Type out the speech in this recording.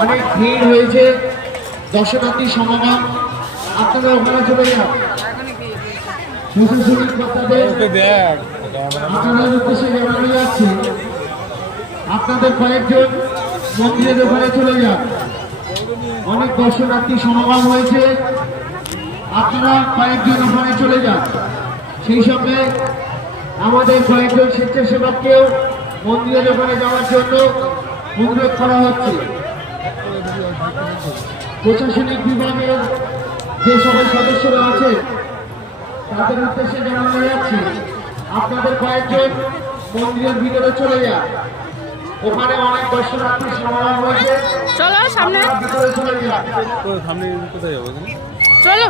অনেক ভিড় হয়েছে, দর্শনার্থী সমাগম। আপনারা ওখানে চলে যান। প্রশাসনিক কর্তাদের আপনাদের উদ্দেশ্যে জানানো যাচ্ছে, আপনাদের কয়েকজন মন্দিরের ওখানে চলে যান। অনেক দর্শনার্থী সমাগম হয়েছে, আপনারা কয়েকজন ওখানে চলে যান। সেই সঙ্গে আমাদের কয়েকজন স্বেচ্ছাসেবককেও মন্দিরের ওখানে যাওয়ার জন্য অনুরোধ করা হচ্ছে। প্রশাসনিক বিভাগের যে সকল সদস্যরা আছেন তাদের উদ্দেশ্যে জানানো যাচ্ছে, আপনাদের কয়েকজন মন্দিরের ভিতরে চলে যান। ওখানে অনেক দর্শনার্থী সমাগম হয়েছে, চলো সামনে ভিতরে চলে যান। সামনে কোথায় যাবো? চলো